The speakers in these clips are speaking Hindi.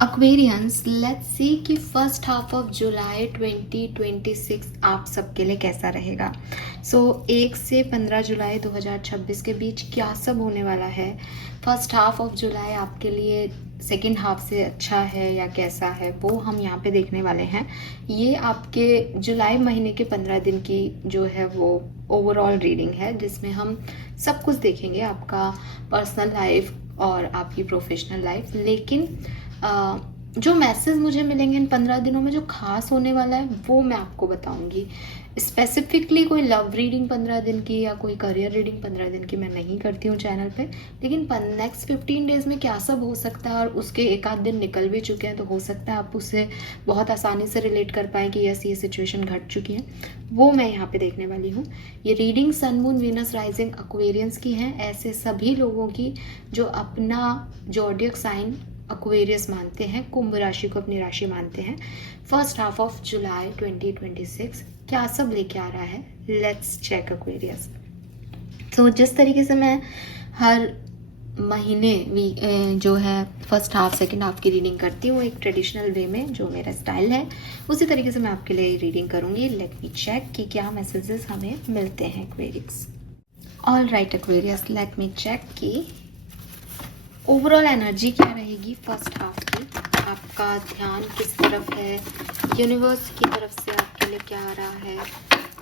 एक्वेरियंस, लेट्स सी कि फर्स्ट हाफ ऑफ जुलाई 2026 आप सबके लिए कैसा रहेगा। 1 से 15 जुलाई 2026 के बीच क्या सब होने वाला है। फर्स्ट हाफ ऑफ जुलाई आपके लिए सेकेंड हाफ से अच्छा है या कैसा है, वो हम यहाँ पे देखने वाले हैं। ये आपके जुलाई महीने के 15 दिन की जो है वो ओवरऑल रीडिंग है, जिसमें हम सब कुछ देखेंगे, आपका पर्सनल लाइफ और आपकी प्रोफेशनल लाइफ। लेकिन जो मैसेज मुझे मिलेंगे इन 15 दिनों में जो खास होने वाला है वो मैं आपको बताऊंगी। स्पेसिफिकली कोई लव रीडिंग 15 दिन की या कोई करियर रीडिंग 15 दिन की मैं नहीं करती हूँ चैनल पे। लेकिन नेक्स्ट 15 डेज में क्या सब हो सकता है, और उसके एक आध दिन निकल भी चुके हैं, तो हो सकता है आप उससे बहुत आसानी से रिलेट कर पाएँ कि यस ये सिचुएशन घट चुकी है, वो मैं यहाँ पे देखने वाली हूँ। ये reading sun moon Venus rising Aquarians की है, ऐसे सभी लोगों की जो अपना ज़ोडिएक साइन एक्वेरियस मानते हैं, कुंभ राशि को अपनी राशि मानते हैं। फर्स्ट हाफ ऑफ जुलाई 2026 क्या सब लेके आ रहा है, लेट्स चेक एक्वेरियस। तो जिस तरीके से मैं हर महीने जो है फर्स्ट हाफ सेकेंड हाफ की रीडिंग करती हूँ एक ट्रेडिशनल वे में, जो मेरा स्टाइल है, उसी तरीके से मैं आपके लिए रीडिंग करूँगी। लेट मी चेक कि क्या मैसेजेस हमें मिलते हैं Aquarius. All right Aquarius, let me check कि ओवरऑल एनर्जी क्या रहेगी फर्स्ट हाफ की। आपका ध्यान किस तरफ है, यूनिवर्स की तरफ से आपके लिए क्या आ रहा है,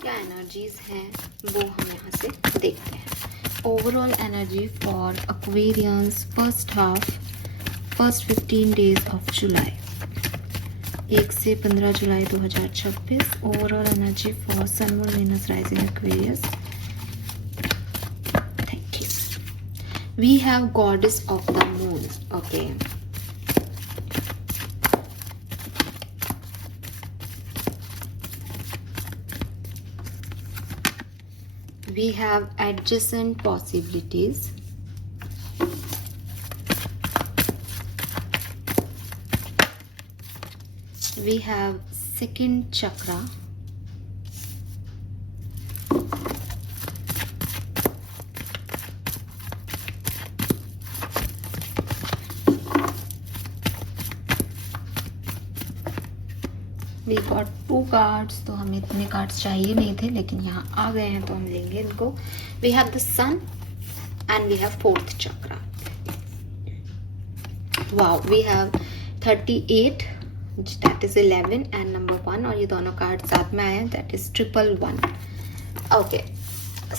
क्या एनर्जीज हैं, वो हम यहाँ से देखते हैं। Overall energy for Aquarians first half, first 15 days of July, 1 से 15 जुलाई 2026। Overall energy for sun moon Venus rising Aquarius. We have goddess of the moon. Okay. We have adjacent possibilities. We have second chakra. We got 2 cards, तो हमें इतने कार्ड्स चाहिए नहीं थे, लेकिन यहाँ आ गए हैं तो हम लेंगे इनको। We have the sun and we have fourth chakra. Wow, we have 38, that is 11 and number 1, और ये दोनों कार्ड साथ में आए हैं, दैट इज 111। ओके,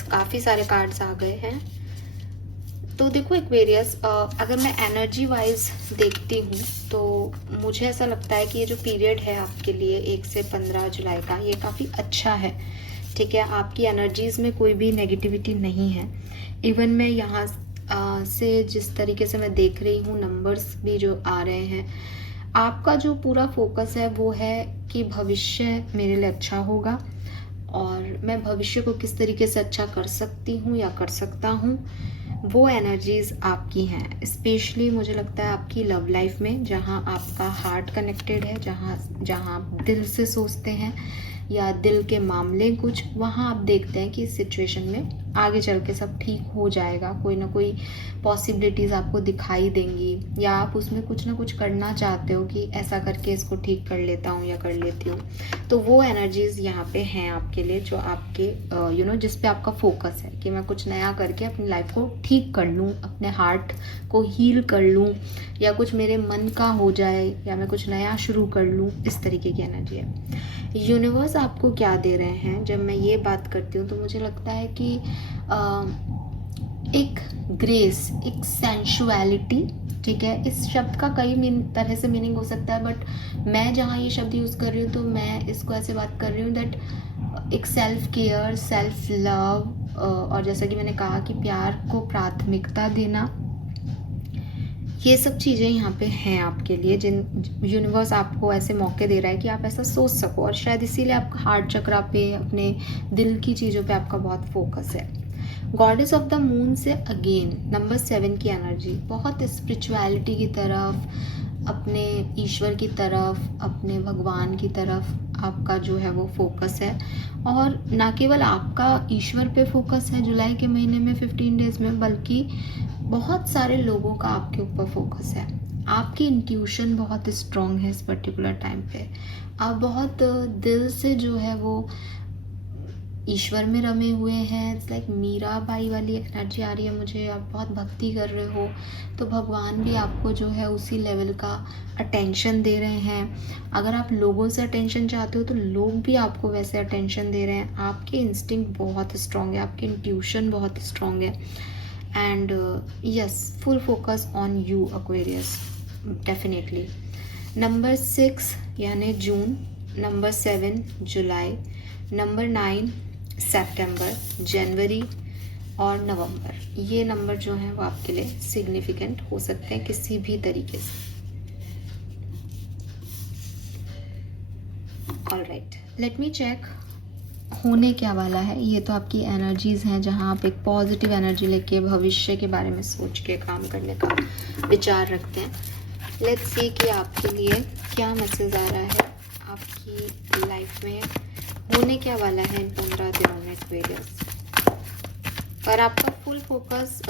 काफ़ी सारे कार्ड्स आ गए हैं। तो देखो एक्वेरियस, अगर मैं एनर्जी वाइज देखती हूँ तो मुझे ऐसा लगता है कि ये जो पीरियड है आपके लिए 1 से 15 जुलाई का, ये काफ़ी अच्छा है। ठीक है, आपकी एनर्जीज में कोई भी नेगेटिविटी नहीं है। इवन मैं यहाँ से जिस तरीके से मैं देख रही हूँ, नंबर्स भी जो आ रहे हैं, आपका जो पूरा फोकस है वो है कि भविष्य मेरे लिए अच्छा होगा, और मैं भविष्य को किस तरीके से अच्छा कर सकती हूँ या कर सकता हूँ, वो एनर्जीज आपकी हैं। स्पेशली मुझे लगता है आपकी लव लाइफ में, जहाँ आपका हार्ट कनेक्टेड है, जहाँ आप दिल से सोचते हैं या दिल के मामले कुछ, वहाँ आप देखते हैं कि इस सिचुएशन में आगे चल के सब ठीक हो जाएगा। कोई ना कोई पॉसिबिलिटीज़ आपको दिखाई देंगी, या आप उसमें कुछ ना कुछ करना चाहते हो कि ऐसा करके इसको ठीक कर लेता हूँ या कर लेती हूँ। तो वो एनर्जीज़ यहाँ पे हैं आपके लिए, जो आपके जिस पे आपका फोकस है कि मैं कुछ नया करके अपनी लाइफ को ठीक कर लूँ, अपने हार्ट को हील कर लूँ, या कुछ मेरे मन का हो जाए, या मैं कुछ नया शुरू कर लूँ, इस तरीके की एनर्जी है। यूनिवर्स आपको क्या दे रहे हैं, जब मैं ये बात करती हूँ तो मुझे लगता है कि एक ग्रेस, एक सेंशुअलिटी। ठीक है, इस शब्द का कई तरह से मीनिंग हो सकता है, बट मैं जहाँ ये शब्द यूज़ कर रही हूँ तो मैं इसको ऐसे बात कर रही हूँ दैट एक सेल्फ केयर, सेल्फ लव, और जैसा कि मैंने कहा कि प्यार को प्राथमिकता देना, ये सब चीज़ें यहाँ पे हैं आपके लिए, जिन यूनिवर्स आपको ऐसे मौके दे रहा है कि आप ऐसा सोच सको, और शायद इसीलिए आपका हार्ट चक्रा पे, अपने दिल की चीज़ों पे आपका बहुत फोकस है। गॉडेस ऑफ द मून से अगेन नंबर 7 की एनर्जी, बहुत स्पिरिचुअलिटी की तरफ, अपने ईश्वर की तरफ, अपने भगवान की तरफ आपका जो है वो फोकस है। और ना केवल आपका ईश्वर पे फोकस है जुलाई के महीने में 15 डेज में, बल्कि बहुत सारे लोगों का आपके ऊपर फोकस है। आपकी इंट्यूशन बहुत स्ट्रॉन्ग है इस पर्टिकुलर टाइम पे। आप बहुत दिल से जो है वो ईश्वर में रमे हुए हैं। इट्स लाइक मीराबाई वाली एक एनर्जी आ रही है मुझे। आप बहुत भक्ति कर रहे हो तो भगवान भी आपको जो है उसी लेवल का अटेंशन दे रहे हैं। अगर आप लोगों से अटेंशन चाहते हो तो लोग भी आपको वैसे अटेंशन दे रहे हैं। आपके इंस्टिंक्ट बहुत स्ट्रॉन्ग है, आपकी इंट्यूशन बहुत स्ट्रॉन्ग है। And yes, full focus on you Aquarius, definitely. Number 6 यानी जून, नंबर 7 जुलाई, नंबर 9 सितंबर, जनवरी और नवंबर, ये नंबर जो हैं वो आपके लिए सिग्निफिकेंट हो सकते हैं किसी भी तरीके से। ऑलराइट, लेट मी चेक होने क्या वाला है। ये तो आपकी एनर्जीज हैं जहां आप एक पॉजिटिव एनर्जी लेके भविष्य के बारे में सोच के काम करने का विचार रखते हैं। लेट्स सी कि आपके लिए क्या मैसेज आ रहा है आपकी लाइफ में, होने क्या वाला है इन 15 दिनों में एक्वेरियस। और आपका फुल फोकस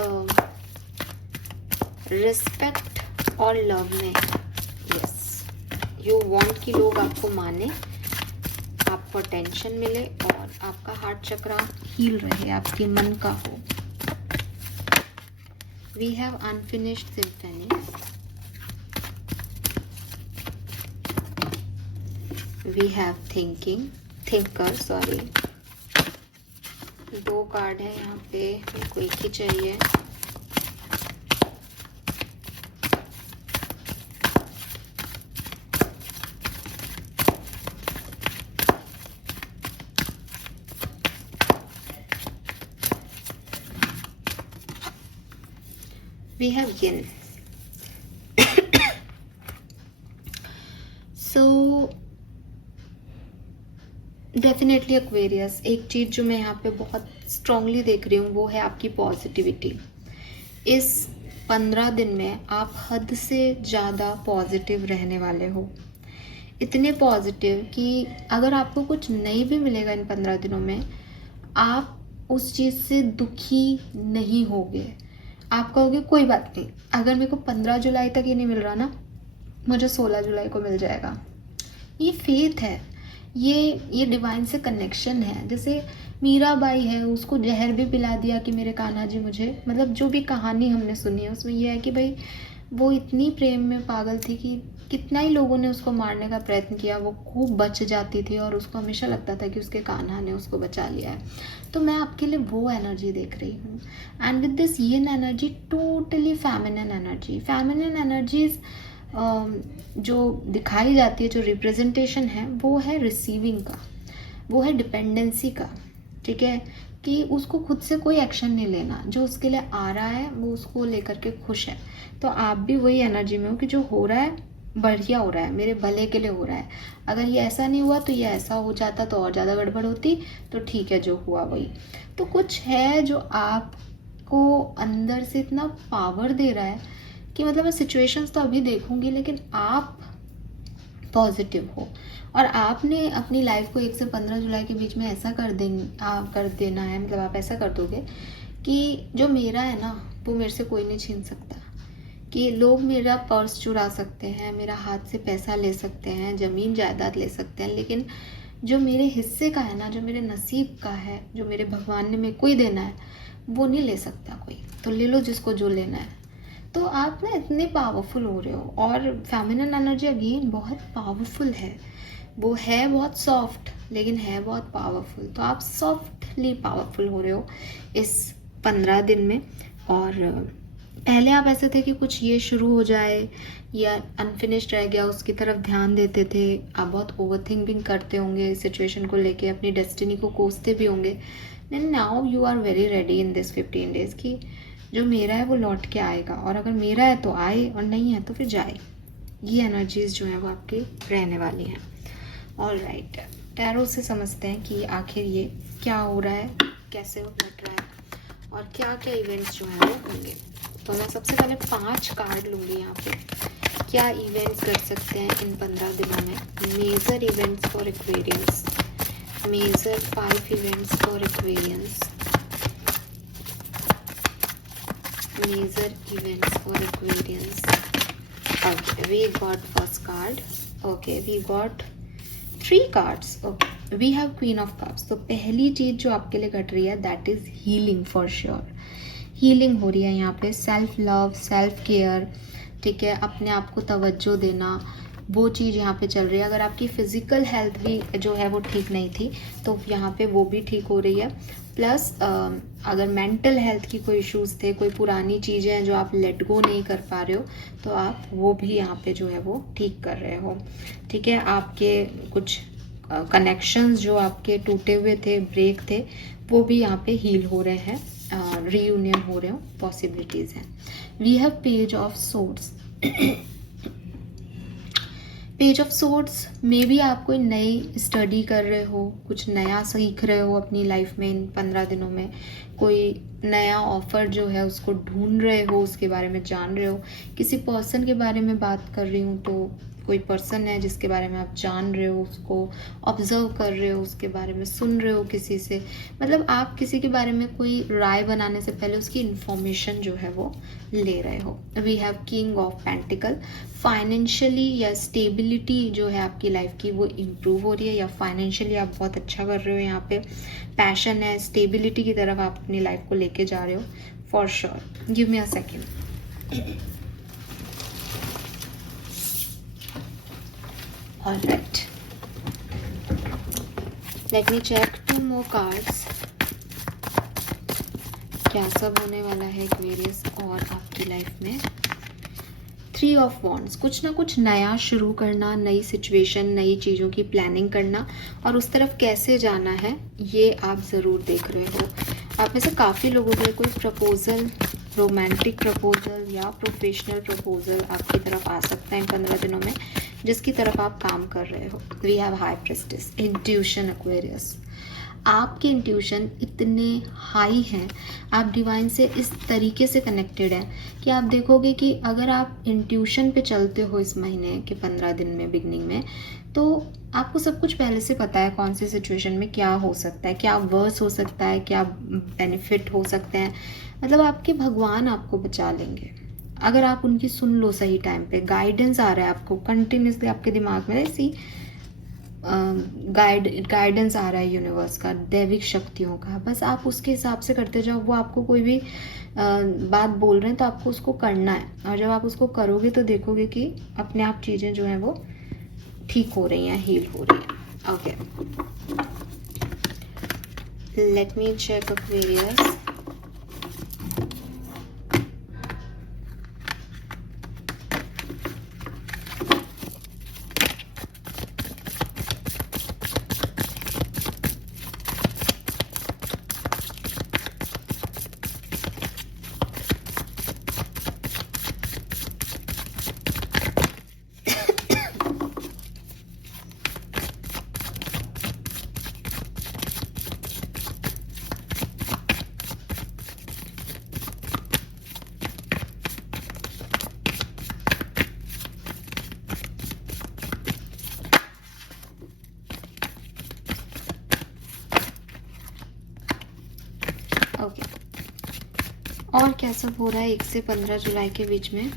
रिस्पेक्ट और लव में। यस, यू वांट कि लोग आपको माने, आपको अटेंशन मिले और आपका हार्ट चक्रा हील रहे, आपके मन का हो। We have unfinished symphony, we have thinker, sorry, 2 card है यहाँ पे, मेरे एक ही चाहिए। We have yin. So definitely Aquarius, एक चीज़ जो मैं यहाँ पे बहुत स्ट्रांगली देख रही हूँ वो है आपकी पॉजिटिविटी। इस 15 दिन में आप हद से ज़्यादा पॉजिटिव रहने वाले हो। इतने पॉजिटिव कि अगर आपको कुछ नहीं भी मिलेगा इन 15 दिनों में, आप उस चीज़ से दुखी नहीं होगे। आप कहोगे कोई बात नहीं, अगर मेरे को 15 जुलाई तक ये नहीं मिल रहा ना, मुझे 16 जुलाई को मिल जाएगा। ये फेथ है, ये डिवाइन से कनेक्शन है। जैसे मीराबाई है, उसको जहर भी पिला दिया कि मेरे कान्हा जी मुझे, मतलब जो भी कहानी हमने सुनी है उसमें ये है कि भाई वो इतनी प्रेम में पागल थी कि कितना ही लोगों ने उसको मारने का प्रयत्न किया, वो खूब बच जाती थी और उसको हमेशा लगता था कि उसके कान्हा ने उसको बचा लिया है। तो मैं आपके लिए वो एनर्जी देख रही हूँ। And with this yin energy, totally feminine energy. Feminine energies जो दिखाई जाती है, जो रिप्रेजेंटेशन है, वो है रिसीविंग का, वो है डिपेंडेंसी का। ठीक है, कि उसको खुद से कोई एक्शन नहीं लेना, जो उसके लिए आ रहा है वो उसको लेकर के खुश है। तो आप भी वही एनर्जी में हो कि जो हो रहा है बढ़िया हो रहा है, मेरे भले के लिए हो रहा है। अगर ये ऐसा नहीं हुआ तो ये ऐसा हो जाता तो और ज़्यादा गड़बड़ होती, तो ठीक है जो हुआ वही। तो कुछ है जो आपको अंदर से इतना पावर दे रहा है कि मतलब मैं सिचुएशंस तो अभी देखूंगी लेकिन आप पॉजिटिव हो। और आपने अपनी लाइफ को 1 से 15 जुलाई के बीच में ऐसा कर देना है, मतलब आप ऐसा कर दोगे कि जो मेरा है ना वो मेरे से कोई नहीं छीन सकता। कि लोग मेरा पर्स चुरा सकते हैं, मेरा हाथ से पैसा ले सकते हैं, ज़मीन जायदाद ले सकते हैं, लेकिन जो मेरे हिस्से का है ना, जो मेरे नसीब का है, जो मेरे भगवान ने मेरे को ही देना है, वो नहीं ले सकता कोई। तो ले लो जिसको जो लेना है। तो आप ना इतने पावरफुल हो रहे हो। और फेमिनिन एनर्जी अगेन बहुत पावरफुल है, वो है बहुत सॉफ्ट लेकिन है बहुत पावरफुल। तो आप सॉफ्टली पावरफुल हो रहे हो इस 15 दिन में। और पहले आप ऐसे थे कि कुछ ये शुरू हो जाए या अनफिनिश्ड रह गया उसकी तरफ ध्यान देते थे। आप बहुत ओवरथिंकिंग करते होंगे सिचुएशन को लेके, अपनी डेस्टिनी को कोसते भी होंगे। Then now you are very ready in this 15 days कि जो मेरा है वो लौट के आएगा, और अगर मेरा है तो आए और नहीं है तो फिर जाए। ये एनर्जीज जो है वो आपकी रहने वाली हैं। ऑलराइट, टैरो से समझते हैं कि आखिर ये क्या हो रहा है, कैसे वो घट रहा है और क्या क्या इवेंट्स जो हैं वो होंगे। तो मैं सबसे पहले 5 कार्ड लूँगी यहाँ पे। क्या इवेंट्स कर सकते हैं इन 15 दिनों में? Major events for Aquarians, major 5 events for Aquarians, major events for Aquarians, Okay, we got first card. Okay, we got 3 cards. Okay, we have Queen of Cups. तो पहली चीज जो आपके लिए घट रही है that is healing for sure. Healing हो रही है यहाँ पे, सेल्फ लव, सेल्फ केयर, ठीक है, अपने आप को तवज्जो देना, वो चीज़ यहाँ पे चल रही है. अगर आपकी फ़िज़िकल हेल्थ भी जो है वो ठीक नहीं थी तो यहाँ पे वो भी ठीक हो रही है. प्लस अगर मेंटल हेल्थ की कोई इश्यूज़ थे, कोई पुरानी चीज़ें हैं जो आप लेट गो नहीं कर पा रहे हो, तो आप वो भी यहाँ पे जो है वो ठीक कर रहे हो. ठीक है, आपके कुछ कनेक्शंस जो आपके टूटे हुए थे, ब्रेक थे, वो भी यहाँ पे हील हो रहे हैं, रीयूनियन हो रहे हो, पॉसिबिलिटीज़ हैं. We have page of swords. Page of swords में भी आप कोई नई स्टडी कर रहे हो, कुछ नया सीख रहे हो अपनी लाइफ में इन 15 दिनों में, कोई नया ऑफ़र जो है उसको ढूंढ रहे हो, उसके बारे में जान रहे हो. किसी पर्सन के बारे में बात कर रही हूँ तो कोई पर्सन है जिसके बारे में आप जान रहे हो, उसको ऑब्जर्व कर रहे हो, उसके बारे में सुन रहे हो किसी से. मतलब आप किसी के बारे में कोई राय बनाने से पहले उसकी इन्फॉर्मेशन जो है वो ले रहे हो. We have king of pentacle. Financially या स्टेबिलिटी जो है आपकी लाइफ की वो इम्प्रूव हो रही है, या फाइनेंशियली आप बहुत अच्छा कर रहे हो. यहाँ पे पैशन है, स्टेबिलिटी की तरफ आप अपनी लाइफ को लेके जा रहे हो for sure. Give me a second. Alright, let me check 2 more cards. क्या सब होने वाला है एक्वेरियस और आपकी लाइफ में. 3 ऑफ वॉन्ड्स. कुछ ना कुछ नया शुरू करना, नई सिचुएशन, नई चीज़ों की प्लानिंग करना, और उस तरफ कैसे जाना है ये आप ज़रूर देख रहे हो. आप में से काफ़ी लोगों के लिए कोई प्रपोज़ल, रोमांटिक प्रपोज़ल या प्रोफेशनल प्रपोज़ल आपकी तरफ आ सकता है इन 15 दिनों में, जिसकी तरफ आप काम कर रहे हो. We have high priestess. Intuition Aquarius. आपके इंट्यूशन इतने हाई हैं, आप डिवाइन से इस तरीके से कनेक्टेड हैं कि आप देखोगे कि अगर आप इंट्यूशन पे चलते हो इस महीने के 15 दिन में, बिगनिंग में, तो आपको सब कुछ पहले से पता है कौन सी सिचुएशन में क्या हो सकता है, क्या वर्स हो सकता है, क्या बेनिफिट हो सकते हैं. मतलब आपके भगवान आपको बचा लेंगे अगर आप उनकी सुन लो सही टाइम पे. गाइडेंस आ रहा है आपको कंटिन्यूसली आपके दिमाग में, ऐसी गाइडेंस आ रहा है यूनिवर्स का, दैविक शक्तियों का. बस आप उसके हिसाब से करते जाओ. वो आपको कोई भी बात बोल रहे हैं तो आपको उसको करना है, और जब आप उसको करोगे तो देखोगे कि अपने आप चीज़ें जो हैं वो ठीक हो रही हैं, हील हो रही हैं. Okay, let me check Aquarius. Okay, और क्या सब हो रहा है 1 से 15 जुलाई के बीच में.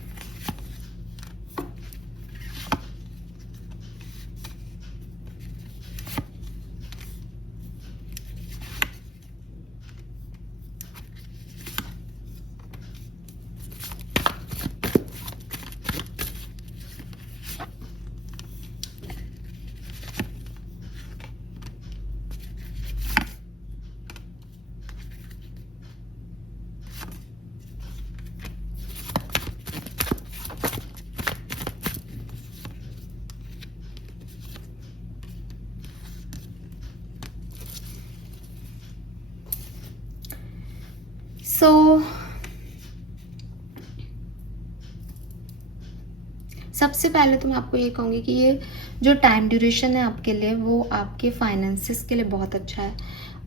सबसे पहले तो मैं आपको ये कहूँगी कि ये जो टाइम ड्यूरेशन है आपके लिए, वो आपके फाइनेंसिस के लिए बहुत अच्छा है.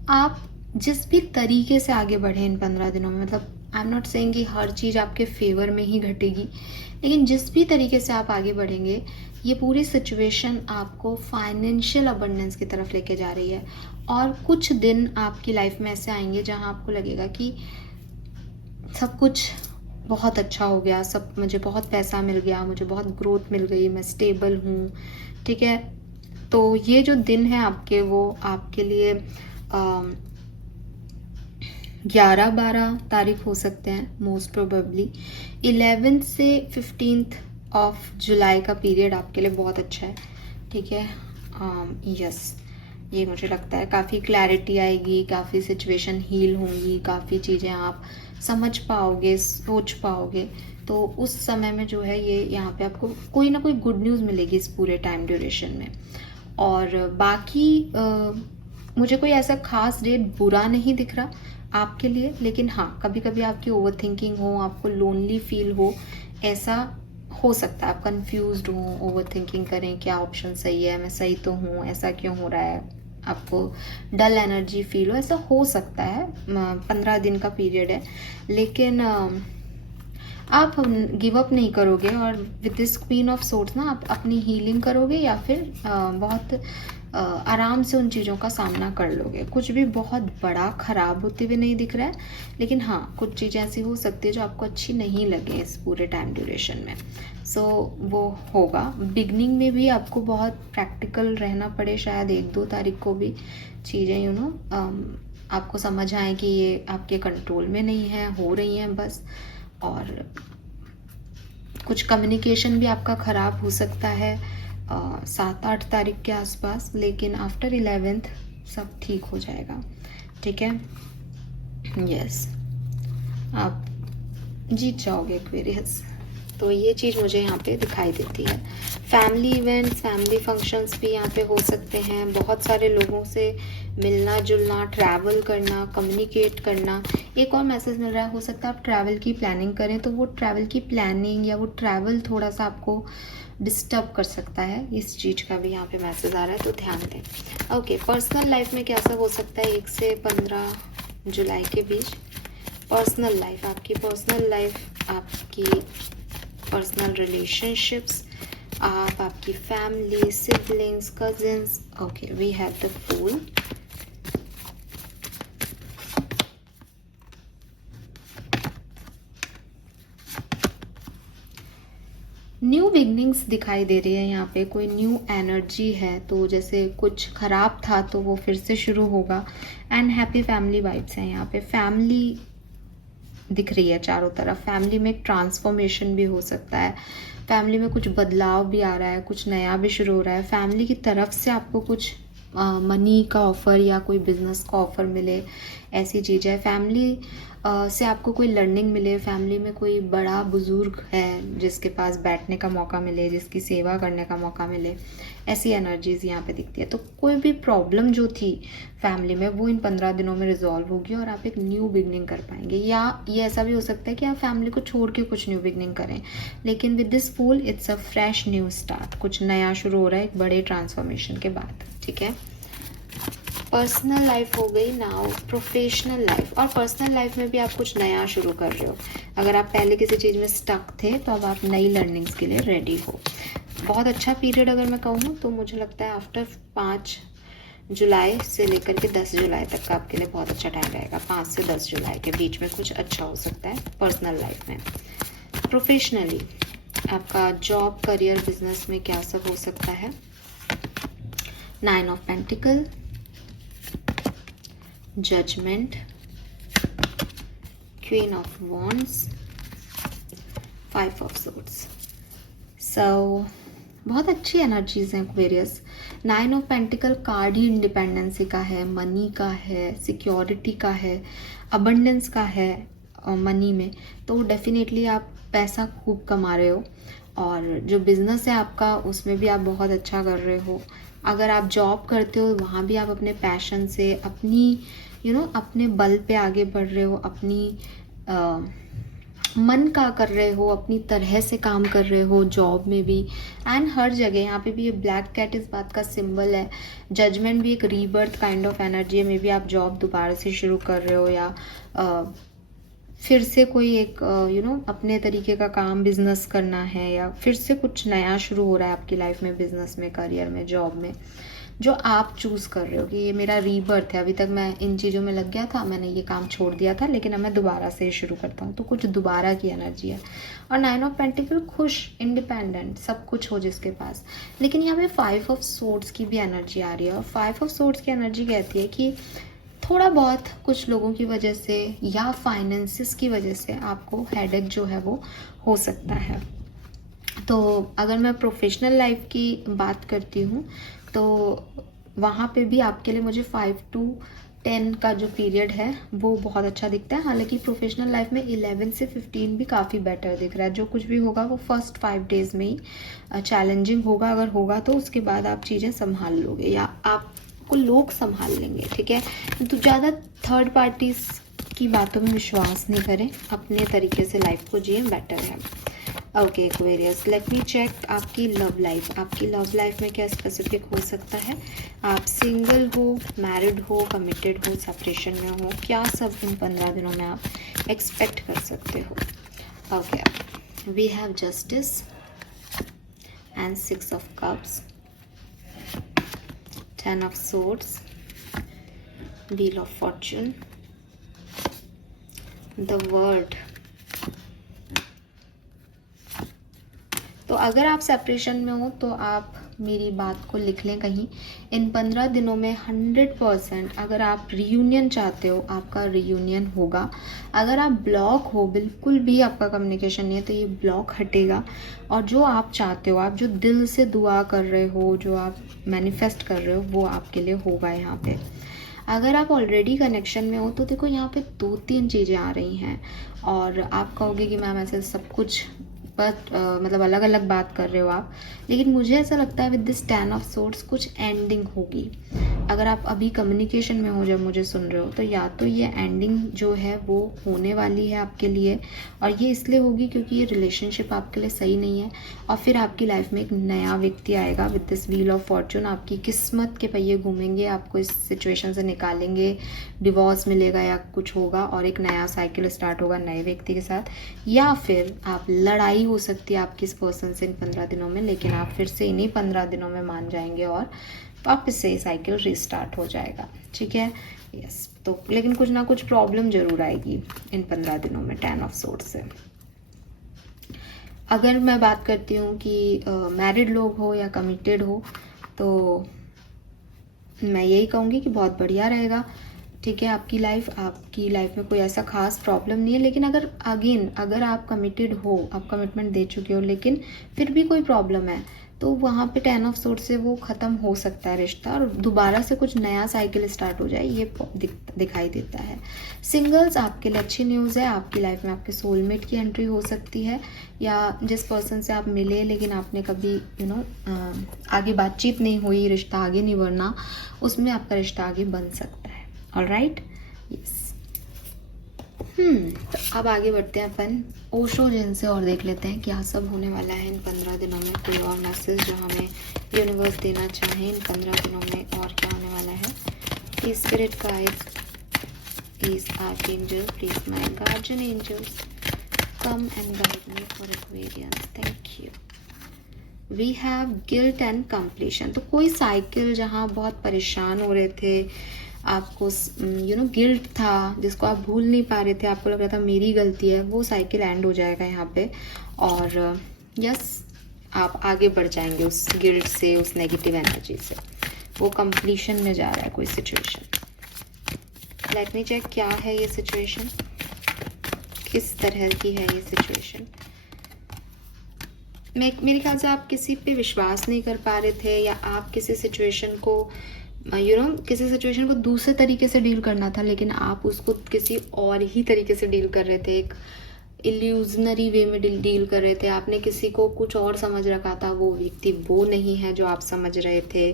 आप जिस भी तरीके से आगे बढ़े इन 15 दिनों में, मतलब आई एम नॉट सेइंग कि हर चीज़ आपके फेवर में ही घटेगी, लेकिन जिस भी तरीके से आप आगे बढ़ेंगे, ये पूरी सिचुएशन आपको फाइनेंशियल अबंडेंस की तरफ लेके जा रही है. और कुछ दिन आपकी लाइफ में ऐसे आएंगे जहाँ आपको लगेगा कि सब कुछ बहुत अच्छा हो गया, सब मुझे बहुत पैसा मिल गया, मुझे बहुत ग्रोथ मिल गई, मैं स्टेबल हूँ, ठीक है। तो ये जो दिन है आपके, वो आपके लिए 11-12 तारीख हो सकते हैं मोस्ट प्रोबेबली। 11 से 15 ऑफ जुलाई का पीरियड आपके लिए बहुत अच्छा है, ठीक है। यस, ये मुझे लगता है काफ़ी क्लैरिटी आएगी, काफ़ी सिचुएशन हील होंगी, काफ़ी चीज़ें आप समझ पाओगे, सोच पाओगे। तो उस समय में जो है ये यहाँ पे आपको कोई ना कोई गुड न्यूज़ मिलेगी इस पूरे टाइम ड्यूरेशन में। और बाकी मुझे कोई ऐसा खास डेट बुरा नहीं दिख रहा आपके लिए, लेकिन हाँ, कभी कभी आपकी ओवर थिंकिंग हो, आपको लोनली फील हो, ऐसा हो सकता है। आप कंफ्यूज्ड हो, ओवर थिंकिंग करें क्या ऑप्शन सही है, मैं सही तो हूँ, ऐसा क्यों हो रहा है, आपको डल एनर्जी फील हो, ऐसा हो सकता है। 15 दिन का पीरियड है, लेकिन आप गिव अप नहीं करोगे, और with this queen of swords ना आप अपनी हीलिंग करोगे, या फिर बहुत आराम से उन चीज़ों का सामना कर लोगे। कुछ भी बहुत बड़ा खराब होते हुए नहीं दिख रहा है, लेकिन हाँ, कुछ चीज़ें ऐसी हो सकती है जो आपको अच्छी नहीं लगे इस पूरे टाइम ड्यूरेशन में। सो वो होगा। बिगनिंग में भी आपको बहुत प्रैक्टिकल रहना पड़े, शायद 1-2 तारीख को भी चीज़ें आपको समझ आए कि ये आपके कंट्रोल में नहीं है, हो रही हैं बस। और कुछ कम्युनिकेशन भी आपका ख़राब हो सकता है 7-8 तारीख के आसपास, लेकिन आफ्टर 11th सब ठीक हो जाएगा, ठीक है। यस, आप जीत जाओगे एक्वेरियस। तो ये चीज़ मुझे यहाँ पे दिखाई देती है। फैमिली इवेंट्स, फैमिली फंक्शंस भी यहाँ पे हो सकते हैं। बहुत सारे लोगों से मिलना जुलना, ट्रैवल करना, कम्युनिकेट करना। एक और मैसेज मिल रहा है, हो सकता है आप ट्रैवल की प्लानिंग करें, तो वो ट्रैवल की प्लानिंग या वो ट्रैवल थोड़ा सा आपको डिस्टर्ब कर सकता है। इस चीज़ का भी यहाँ पे मैसेज आ रहा है, तो ध्यान दें। ओके, पर्सनल लाइफ में क्या सब हो सकता है 1 से 15 जुलाई के बीच। पर्सनल लाइफ, आपकी पर्सनल लाइफ, आपकी पर्सनल रिलेशनशिप्स, आपकी family, siblings, cousins. Okay, we have the fool. New beginnings दिखाई दे रही है यहाँ पे, कोई न्यू एनर्जी है, तो जैसे कुछ खराब था तो वो फिर से शुरू होगा। एंड हैप्पी फैमिली वाइब्स हैं यहाँ पे। फैमिली दिख रही है चारों तरफ। फैमिली में एक ट्रांसफॉर्मेशन भी हो सकता है, फैमिली में कुछ बदलाव भी आ रहा है, कुछ नया भी शुरू हो रहा है। फैमिली की तरफ से आपको कुछ मनी का ऑफ़र या कोई बिजनेस का ऑफ़र मिले, ऐसी चीज़ है। फैमिली से आपको कोई लर्निंग मिले, फैमिली में कोई बड़ा बुजुर्ग है जिसके पास बैठने का मौका मिले, जिसकी सेवा करने का मौका मिले, ऐसी एनर्जीज यहाँ पे दिखती है। तो कोई भी प्रॉब्लम जो थी फैमिली में, वो इन 15 दिनों में रिजॉल्व होगी और आप एक न्यू बिगनिंग कर पाएंगे। या ये ऐसा भी हो सकता है कि आप फैमिली को छोड़ के कुछ न्यू बिगनिंग करें, लेकिन with this fool it's a fresh new start, कुछ नया शुरू हो रहा है एक बड़े ट्रांसफॉर्मेशन के बाद, ठीक है। पर्सनल लाइफ हो गई। Now professional life. और पर्सनल लाइफ में भी आप कुछ नया शुरू कर रहे हो। अगर आप पहले किसी चीज़ में स्टक थे, तो अब आप नई लर्निंग्स के लिए रेडी हो। बहुत अच्छा पीरियड अगर मैं कहूँ तो मुझे लगता है आफ्टर 5 जुलाई से लेकर के 10 जुलाई तक का आपके लिए बहुत अच्छा टाइम रहेगा। 5 से 10 जुलाई के बीच में कुछ अच्छा हो सकता है पर्सनल लाइफ में। प्रोफेशनली आपका जॉब, करियर, बिजनेस में क्या सब हो सकता है। 9 of pentacle, judgement, queen of wands, 5 of swords. So बहुत अच्छी एनर्जीज हैं एक्वेरियस। 9 ऑफ पेंटिकल कार्ड ही इंडिपेंडेंसी का है, मनी का है, सिक्योरिटी का है, अबंडेंस का है मनी में। तो डेफिनेटली आप पैसा खूब कमा रहे हो, और जो बिज़नेस है आपका उसमें भी आप बहुत अच्छा कर रहे हो। अगर आप जॉब करते हो वहाँ भी आप अपने पैशन से, अपनी अपने बल पे आगे बढ़ रहे हो, अपनी मन का कर रहे हो, अपनी तरह से काम कर रहे हो जॉब में भी एंड हर जगह। यहाँ पे भी ये ब्लैक कैट इस बात का सिंबल है। जजमेंट भी एक रीबर्थ काइंड ऑफ एनर्जी है। मे बी आप जॉब दोबारा से शुरू कर रहे हो, या फिर से कोई एक अपने तरीके का काम, बिजनेस करना है, या फिर से कुछ नया शुरू हो रहा है आपकी लाइफ में, बिजनेस में, करियर में, जॉब में। जो आप चूज़ कर रहे हो कि ये मेरा रीबर्थ है, अभी तक मैं इन चीज़ों में लग गया था, मैंने ये काम छोड़ दिया था, लेकिन अब मैं दोबारा से शुरू करता हूँ, तो कुछ दोबारा की एनर्जी है। और 9 ऑफ पेंटिकल, खुश, इंडिपेंडेंट, सब कुछ हो जिसके पास। लेकिन यहाँ पे 5 ऑफ सोर्ड्स की भी एनर्जी आ रही है, और 5 ऑफ सोर्ड्स की एनर्जी कहती है कि थोड़ा बहुत कुछ लोगों की वजह से या फाइनेंसिस की वजह से आपको हेडेक जो है वो हो सकता है। तो अगर मैं प्रोफेशनल लाइफ की बात करती हूँ तो वहाँ पे भी आपके लिए मुझे 5 to 10 का जो पीरियड है वो बहुत अच्छा दिखता है। हालांकि प्रोफेशनल लाइफ में 11 से 15 भी काफ़ी बेटर दिख रहा है। जो कुछ भी होगा वो फर्स्ट 5 डेज़ में ही चैलेंजिंग होगा, अगर होगा तो उसके बाद आप चीज़ें संभाल लोगे या आपको लोग संभाल लेंगे, ठीक है। तो ज़्यादा थर्ड पार्टीज़ की बातों में विश्वास नहीं करें, अपने तरीके से लाइफ को जिए, बेटर है। Okay Aquarius, let me check आपकी लव लाइफ। आपकी लव लाइफ में क्या स्पेसिफिक हो सकता है? आप सिंगल हो, मैरिड हो, कमिटेड हो, सेपरेशन में हो, क्या सब इन 15 दिनों में आप एक्सपेक्ट कर सकते हो? Okay, we have justice and 6 of cups, 10 of swords, wheel of fortune, the world. तो अगर आप सेपरेशन में हो तो आप मेरी बात को लिख लें कहीं। इन 15 दिनों में 100% अगर आप रीयूनियन चाहते हो, आपका रीयूनियन होगा। अगर आप ब्लॉक हो, बिल्कुल भी आपका कम्युनिकेशन नहीं है, तो ये ब्लॉक हटेगा। और जो आप चाहते हो, आप जो दिल से दुआ कर रहे हो, जो आप मैनिफेस्ट कर रहे हो, वो आपके लिए होगा यहाँ पे। अगर आप ऑलरेडी कनेक्शन में हो तो देखो यहाँ पे 2-3 चीज़ें आ रही हैं, और आप कहोगे कि मैम ऐसे सब कुछ बट मतलब अलग अलग बात कर रहे हो आप, लेकिन मुझे ऐसा लगता है विद दिस 10 ऑफ सोर्ड्स कुछ एंडिंग होगी। अगर आप अभी कम्युनिकेशन में हो जब मुझे सुन रहे हो, तो या तो ये एंडिंग जो है वो होने वाली है आपके लिए, और ये इसलिए होगी क्योंकि ये रिलेशनशिप आपके लिए सही नहीं है, और फिर आपकी लाइफ में एक नया व्यक्ति आएगा with this wheel of Fortune. आपकी किस्मत के पहिए घूमेंगे, आपको इस सिचुएशन से निकालेंगे, डिवोर्स मिलेगा या कुछ होगा, और एक नया साइकिल स्टार्ट होगा नए व्यक्ति के साथ। या फिर आप लड़ाई हो सकती है आपकी इस पर्सन से इन 15 दिनों में, लेकिन आप फिर से इन्हीं 15 दिनों में मान जाएंगे और वापस से साइकिल रिस्टार्ट हो जाएगा, ठीक है। यस, तो लेकिन कुछ ना कुछ प्रॉब्लम जरूर आएगी इन 15 दिनों में 10 ऑफ सोर्ड्स से। अगर मैं बात करती हूँ कि मैरिड लोग हो या कमिटेड हो, तो मैं यही कहूँगी कि बहुत बढ़िया रहेगा, ठीक है। आपकी लाइफ में कोई ऐसा खास प्रॉब्लम नहीं है। लेकिन अगर आप कमिटेड हो, आप कमिटमेंट दे चुके हो, लेकिन फिर भी कोई प्रॉब्लम है, तो वहाँ पे 10 ऑफ सोर्ड्स से वो ख़त्म हो सकता है रिश्ता, और दोबारा से कुछ नया साइकिल स्टार्ट हो जाए, ये दिखाई देता है। सिंगल्स, आपके लिए अच्छी न्यूज़ है। आपकी लाइफ में आपके सोलमेट की एंट्री हो सकती है, या जिस पर्सन से आप मिले लेकिन आपने कभी आगे बातचीत नहीं हुई, रिश्ता आगे नहीं बढ़ना, उसमें आपका रिश्ता आगे बन सकता है। Alright, yes. तो अब आगे बढ़ते हैं अपन ओशो जिन से, और देख लेते हैं क्या सब होने वाला है इन 15 दिनों में। कोई और मैसेज जो हमें यूनिवर्स देना चाहे इन 15 दिनों में, और क्या होने वाला है। Please spirit guide, please archangel, please my guardian angels, come and guide me for Aquarians, thank you. We have guilt and completion. तो कोई साइकिल जहाँ बहुत परेशान हो रहे थे, आपको गिल्ट था जिसको आप भूल नहीं पा रहे थे, आपको लग रहा था मेरी गलती है, वो साइकिल एंड हो जाएगा यहाँ पे। और यस, आप आगे बढ़ जाएंगे उस गिल्ट से, उस नेगेटिव एनर्जी से। वो कंप्लीशन में जा रहा है कोई सिचुएशन। लेट मी चेक क्या है ये सिचुएशन, किस तरह की है ये सिचुएशन। मेरे ख्याल से आप किसी पे विश्वास नहीं कर पा रहे थे, या आप किसी सिचुएशन को किसी सिचुएशन को दूसरे तरीके से डील करना था, लेकिन आप उसको किसी और ही तरीके से डील कर रहे थे, एक इल्यूजनरी वे में डील कर रहे थे। आपने किसी को कुछ और समझ रखा था, वो व्यक्ति वो नहीं है जो आप समझ रहे थे,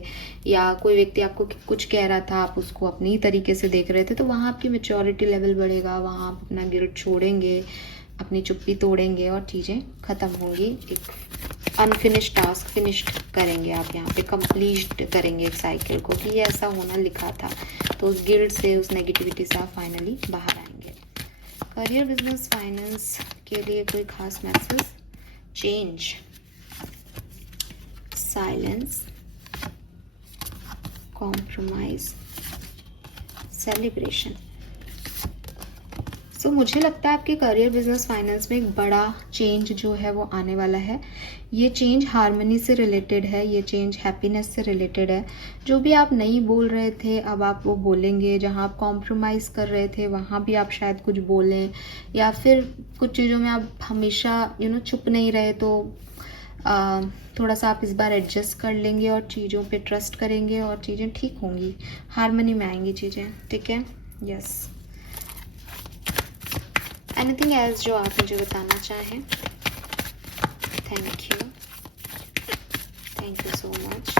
या कोई व्यक्ति आपको कुछ कह रहा था, आप उसको अपनी तरीके से देख रहे थे। तो वहाँ आपकी मैच्योरिटी लेवल बढ़ेगा, वहाँ आप अपना गिल्ट छोड़ेंगे, अपनी चुप्पी तोड़ेंगे, और चीज़ें ख़त्म होंगी। एक अनफिनिश्ड टास्क फिनिश्ड करेंगे आप, यहाँ पे कंप्लीट करेंगे एक साइकिल को, कि ये ऐसा होना लिखा था। तो उस गिल्ट से, उस नेगेटिविटी से आप फाइनली बाहर आएंगे। करियर, बिजनेस, फाइनेंस के लिए कोई खास message. Change, silence, compromise, celebration. So मुझे लगता है आपके करियर, बिजनेस, फाइनेंस में एक बड़ा चेंज जो है वो आने वाला है। ये चेंज हार्मनी से रिलेटेड है, ये चेंज हैप्पीनेस से रिलेटेड है। जो भी आप नहीं बोल रहे थे अब आप वो बोलेंगे, जहाँ आप कॉम्प्रोमाइज़ कर रहे थे वहाँ भी आप शायद कुछ बोलें, या फिर कुछ चीज़ों में आप हमेशा चुप नहीं रहे तो थोड़ा सा आप इस बार एडजस्ट कर लेंगे और चीज़ों पे ट्रस्ट करेंगे और चीज़ें ठीक होंगी, हार्मनी में आएंगी चीज़ें, ठीक है। यस, एनीथिंग एल्स जो आप मुझे बताना चाहें? Thank you so much.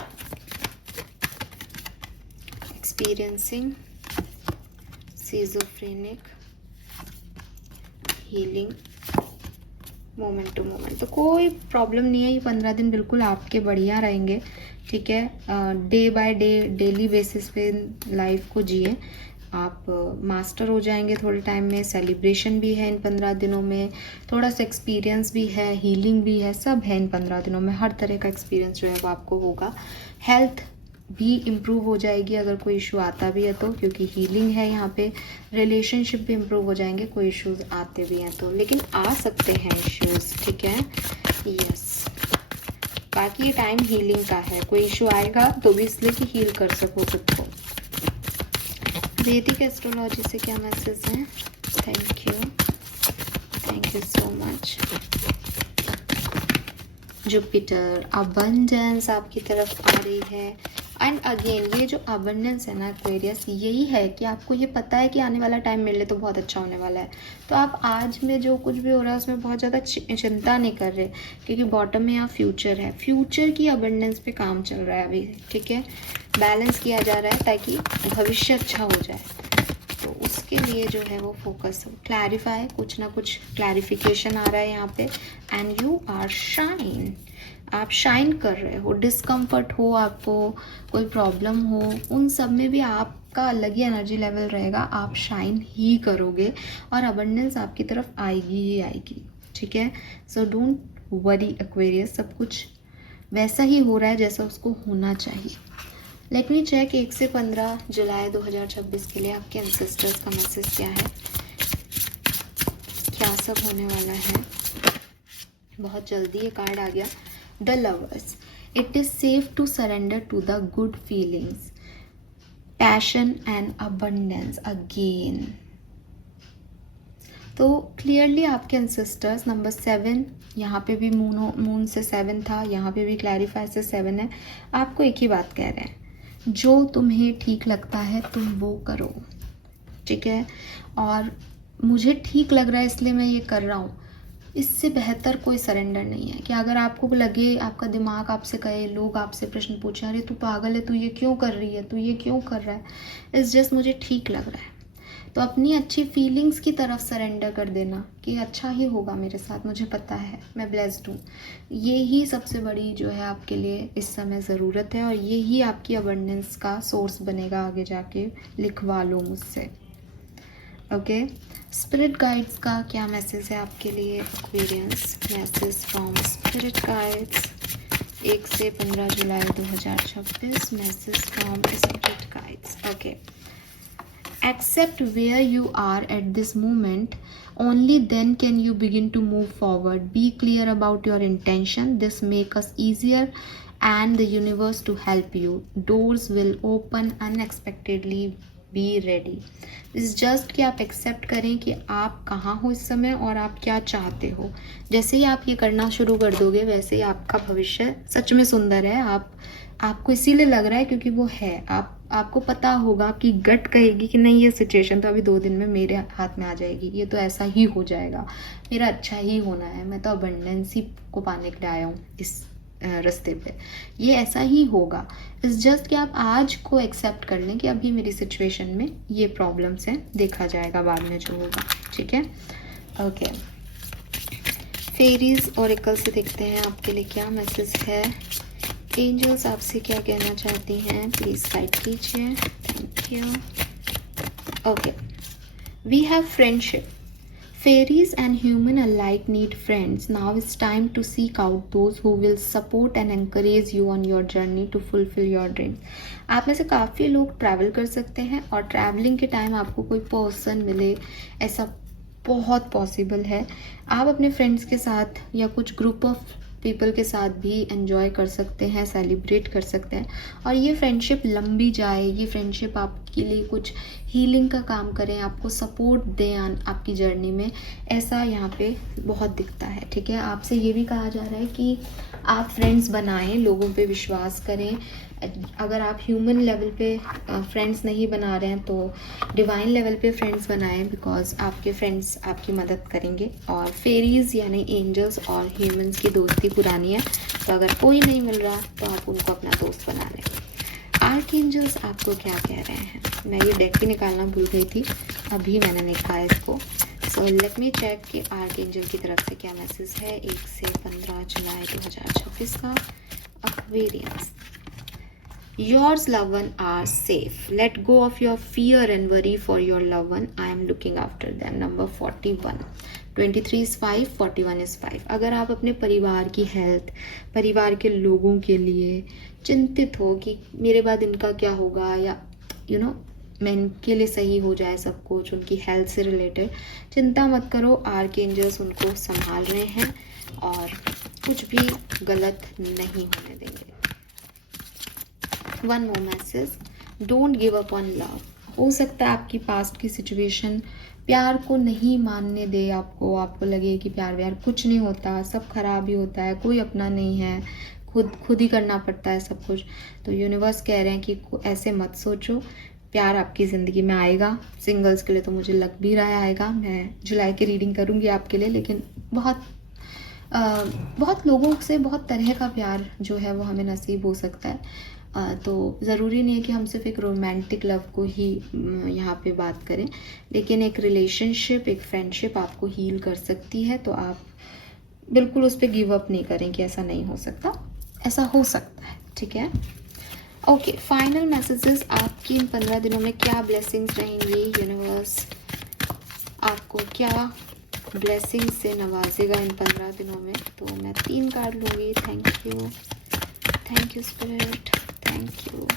Experiencing schizophrenic healing moment to moment, तो कोई प्रॉब्लम नहीं है। ये 15 दिन बिल्कुल आपके बढ़िया रहेंगे, ठीक है। Day by day, daily basis पे लाइफ को जिए, आप मास्टर हो जाएंगे थोड़े टाइम में। सेलिब्रेशन भी है इन 15 दिनों में, थोड़ा सा एक्सपीरियंस भी है, हीलिंग भी है, सब है इन 15 दिनों में। हर तरह का एक्सपीरियंस जो है वो आपको होगा। हेल्थ भी इम्प्रूव हो जाएगी अगर कोई इशू आता भी है तो, क्योंकि हीलिंग है यहाँ पे। रिलेशनशिप भी इम्प्रूव हो जाएंगे कोई इश्यूज आते भी हैं तो, लेकिन आ सकते हैं इश्यूज, ठीक है। यस, बाकी ये टाइम हीलिंग का है। कोई इशू आएगा तो भी इसलिए कि हील कर सको खुद को। वैदिक एस्ट्रोलॉजी से क्या मैसेज है? Thank you so much. Jupiter, abundance आपकी तरफ आ रही है। एंड अगेन ये जो अबंडेंस है ना एक्वेरियस, यही है कि आपको ये पता है कि आने वाला टाइम मेरे लिए तो बहुत अच्छा होने वाला है, तो आप आज में जो कुछ भी हो रहा है उसमें बहुत ज़्यादा चिंता नहीं कर रहे, क्योंकि बॉटम में यहाँ फ्यूचर है। फ्यूचर की अबंडेंस पे काम चल रहा है अभी, ठीक है। बैलेंस किया जा रहा है ताकि भविष्य अच्छा हो जाए, तो उसके लिए जो है वो फोकस क्लैरिफाई, कुछ ना कुछ क्लैरिफिकेशन आ रहा है यहाँ पे। एंड यू आर शाइन, आप शाइन कर रहे हो। डिस्कम्फर्ट हो, आपको कोई प्रॉब्लम हो, उन सब में भी आपका अलग ही एनर्जी लेवल रहेगा, आप शाइन ही करोगे और अबंडेंस आपकी तरफ आएगी ही आएगी, ठीक है। सो डोंट वरी एक्वेरियस, सब कुछ वैसा ही हो रहा है जैसा उसको होना चाहिए। लेट मी चेक 1 से 15 जुलाई 2026 के लिए आपके एंसेस्टर्स का मैसेज क्या है, क्या सब होने वाला है। बहुत जल्दी ये कार्ड आ गया, the lovers. It is safe to surrender to the good feelings, passion and abundance again. तो क्लियरली आपके एंसेस्टर्स नंबर 7, यहाँ पे भी मून से 7 था, यहाँ पे भी क्लैरिफाई से 7 है। आपको एक ही बात कह रहे हैं, जो तुम्हें ठीक लगता है तुम वो करो, ठीक है। और मुझे ठीक लग रहा है इसलिए मैं ये कर रहा हूँ, इससे बेहतर कोई सरेंडर नहीं है। कि अगर आपको लगे, आपका दिमाग आपसे कहे, लोग आपसे प्रश्न पूछे, अरे तू पागल है, तू ये क्यों कर रही है, तू ये क्यों कर रहा है, इट्स जस्ट मुझे ठीक लग रहा है, तो अपनी अच्छी फीलिंग्स की तरफ सरेंडर कर देना कि अच्छा ही होगा मेरे साथ, मुझे पता है, मैं ब्लेस्ड हूँ। ये ही सबसे बड़ी जो है आपके लिए इस समय ज़रूरत है, और ये ही आपकी अबंडेंस का सोर्स बनेगा आगे जाके। लिखवा लो मुझसे, ओके। स्पिरिट गाइड्स का क्या मैसेज है आपके लिए Aquarians? Message from spirit guides 1 से 15 जुलाई 2026। Message from spirit guides, okay. Accept where you are at this moment. Only then can you begin to move forward. Be clear about your intention. This makes us easier and the universe to help you. Doors will open unexpectedly. Be ready. This is just कि आप एक्सेप्ट करें कि आप कहाँ हो इस समय और आप क्या चाहते हो। जैसे ही आप ये करना शुरू कर दोगे वैसे ही आपका भविष्य सच में सुंदर है। आपको इसीलिए लग रहा है क्योंकि वो है। आपको पता होगा, आपकी गट कहेगी कि नहीं, ये सिचुएशन तो अभी 2 दिन में मेरे हाथ में आ जाएगी, ये तो ऐसा ही हो जाएगा, मेरा अच्छा ही होना है, मैं तो अबंडेंस ही को पाने के लिए आया हूँ इस रास्ते पे, ये ऐसा ही होगा। इट्स जस्ट कि आप आज को एक्सेप्ट कर लें कि अभी मेरी सिचुएशन में ये प्रॉब्लम्स हैं, देखा जाएगा बाद में जो होगा, ठीक है, ओके। फेरीज ओरेकल से देखते हैं आपके लिए क्या मैसेज है। एंजल्स आपसे क्या कहना चाहती हैं, प्लीज गाइड कीजिए, thank you. Okay, we have friendship. Fairies and human alike need friends. Now it's time to seek out those who will support and encourage you on your journey to fulfill your dreams. आप में से काफ़ी लोग ट्रैवल कर सकते हैं और ट्रैवलिंग के टाइम आपको कोई पर्सन मिले, ऐसा बहुत पॉसिबल है। आप अपने फ्रेंड्स के साथ या कुछ ग्रुप ऑफ पीपल के साथ भी एंजॉय कर सकते हैं, सेलिब्रेट कर सकते हैं और ये फ्रेंडशिप लंबी जाए, ये फ्रेंडशिप आपके लिए कुछ हीलिंग का काम करें, आपको सपोर्ट दें आपकी जर्नी में, ऐसा यहाँ पे बहुत दिखता है। ठीक है, आपसे ये भी कहा जा रहा है कि आप फ्रेंड्स बनाएं, लोगों पे विश्वास करें। अगर आप ह्यूमन लेवल पे फ्रेंड्स नहीं बना रहे हैं तो डिवाइन लेवल पे फ्रेंड्स बनाएं, बिकॉज आपके फ्रेंड्स आपकी मदद करेंगे। और फेरीज यानी एंजल्स और ह्यूमंस की दोस्ती पुरानी है, तो अगर कोई नहीं मिल रहा तो आप उनको अपना दोस्त बना लें। आर्कएंजल्स आपको क्या कह रहे हैं? मैं ये डेक भी निकालना भूल गई थी, अभी मैंने निकाला इसको। सो लेट मी चेक कि आर्कएंजल की तरफ से क्या मैसेज है 1 से 15 जुलाई 2026 का। Aquarians, yours loved one are safe. Let go of your fear and worry for your loved one. I am looking after them. Number 41. 23 is 5, 41 is 5. अगर आप अपने परिवार की हेल्थ, परिवार के लोगों के लिए चिंतित हो कि मेरे बाद इनका क्या होगा, या मैं इनके लिए सही हो जाए सब कुछ, उनकी हेल्थ से रिलेटेड, चिंता मत करो। आर्कएंजल्स उनको संभाल रहे हैं और कुछ भी गलत नहीं होने देंगे। One more message, don't give up on love. हो सकता है आपकी पास्ट की सिचुएशन प्यार को नहीं मानने दे, आपको लगे कि प्यार व्यार कुछ नहीं होता, सब खराब ही होता है, कोई अपना नहीं है, खुद ही करना पड़ता है सब कुछ। तो यूनिवर्स कह रहे हैं कि ऐसे मत सोचो, प्यार आपकी ज़िंदगी में आएगा। सिंगल्स के लिए तो मुझे लग भी रहा है आएगा। मैं जुलाई की रीडिंग करूँगी आपके लिए, लेकिन बहुत लोगों से बहुत तरह का प्यार जो है वो हमें नसीब हो सकता है। तो ज़रूरी नहीं है कि हम सिर्फ एक रोमांटिक लव को ही यहाँ पे बात करें, लेकिन एक रिलेशनशिप, एक फ्रेंडशिप आपको हील कर सकती है। तो आप बिल्कुल उस पर गिव अप नहीं करें कि ऐसा नहीं हो सकता, ऐसा हो सकता है। ठीक है, ओके। फाइनल मैसेजेस, आपकी इन 15 दिनों में क्या ब्लेसिंग्स रहेंगी? यूनिवर्स आपको क्या ब्लेसिंग्स से नवाजेगा इन 15 दिनों में? तो मैं 3 कार्ड लूँगी। Thank you spirit, thank you.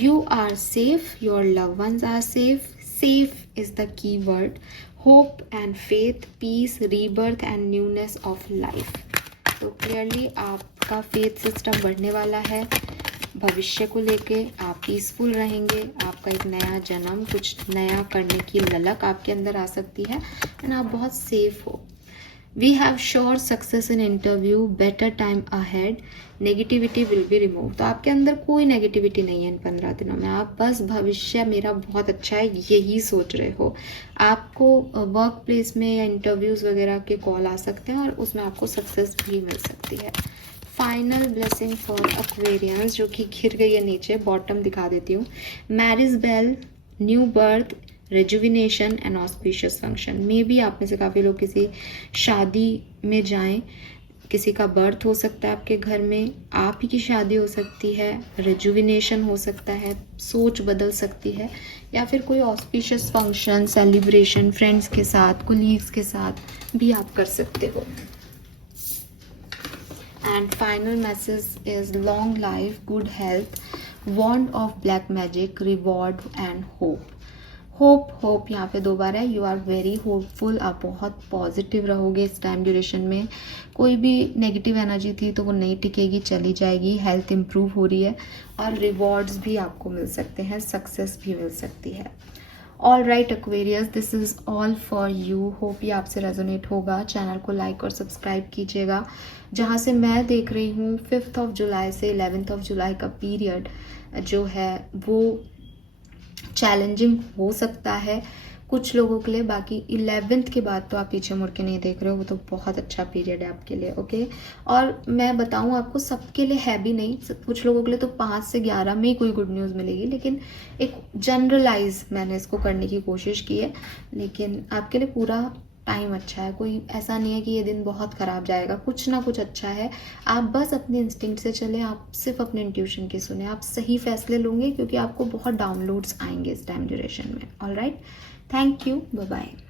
You are safe, your loved ones are safe. Safe is the key word. Hope and faith, peace, rebirth and newness of life. तो क्लियरली आपका फेथ सिस्टम बढ़ने वाला है, भविष्य को लेके आप पीसफुल रहेंगे, आपका एक नया जन्म, कुछ नया करने की ललक आपके अंदर आ सकती है एंड आप बहुत सेफ हो। We have sure success in interview, better time ahead, negativity will be remove. तो आपके अंदर कोई नेगेटिविटी नहीं है इन 15 दिनों में, आप बस भविष्य मेरा बहुत अच्छा है यही सोच रहे हो। आपको वर्क प्लेस में या इंटरव्यूज़ वगैरह के कॉल आ सकते हैं और उसमें आपको सक्सेस भी मिल सकती है। फाइनल ब्लेसिंग फॉर एक्वेरियंस जो कि गिर गई है नीचे, बॉटम दिखा देती हूँ। Marriage bell, new birth, rejuvenation and auspicious function. Maybe आप में से काफ़ी लोग किसी शादी में जाएं, किसी का बर्थ हो सकता है आपके घर में, आप ही की शादी हो सकती है, रेजुविनेशन हो सकता है, सोच बदल सकती है, या फिर कोई ऑस्पिशियस फंक्शन, सेलिब्रेशन फ्रेंड्स के साथ, कोलीग्स के साथ भी आप कर सकते हो। And final message is long life, good health, wand of black magic, reward and hope. Hope यहाँ पे 2 बार है। यू आर वेरी होपफुल, आप बहुत पॉजिटिव रहोगे इस टाइम ड्यूरेशन में। कोई भी नेगेटिव एनर्जी थी तो वो नहीं टिकेगी, चली जाएगी। हेल्थ इम्प्रूव हो रही है और रिवॉर्ड्स भी आपको मिल सकते हैं, सक्सेस भी मिल सकती है। All right Aquarius, this is all for you. Hope ये आपसे रेजोनेट होगा। चैनल को लाइक और सब्सक्राइब कीजिएगा। जहाँ से मैं देख रही हूँ 5 जुलाई से 11 जुलाई का पीरियड जो है वो चैलेंजिंग हो सकता है कुछ लोगों के लिए। बाकी 11 के बाद तो आप पीछे मुड़ के नहीं देख रहे हो, वो तो बहुत अच्छा पीरियड है आपके लिए। ओके, और मैं बताऊं आपको सबके लिए है भी नहीं, कुछ लोगों के लिए तो 5 से 11 में ही कोई गुड न्यूज़ मिलेगी, लेकिन एक जनरलाइज मैंने इसको करने की कोशिश की है। लेकिन आपके लिए पूरा टाइम अच्छा है, कोई ऐसा नहीं है कि ये दिन बहुत ख़राब जाएगा, कुछ ना कुछ अच्छा है। आप बस अपने इंस्टिंक्ट से चलें, आप सिर्फ अपने इंट्यूशन की सुने, आप सही फैसले लोगे क्योंकि आपको बहुत डाउनलोड्स आएंगे इस टाइम ड्यूरेशन में। Alright, thank you, bye bye.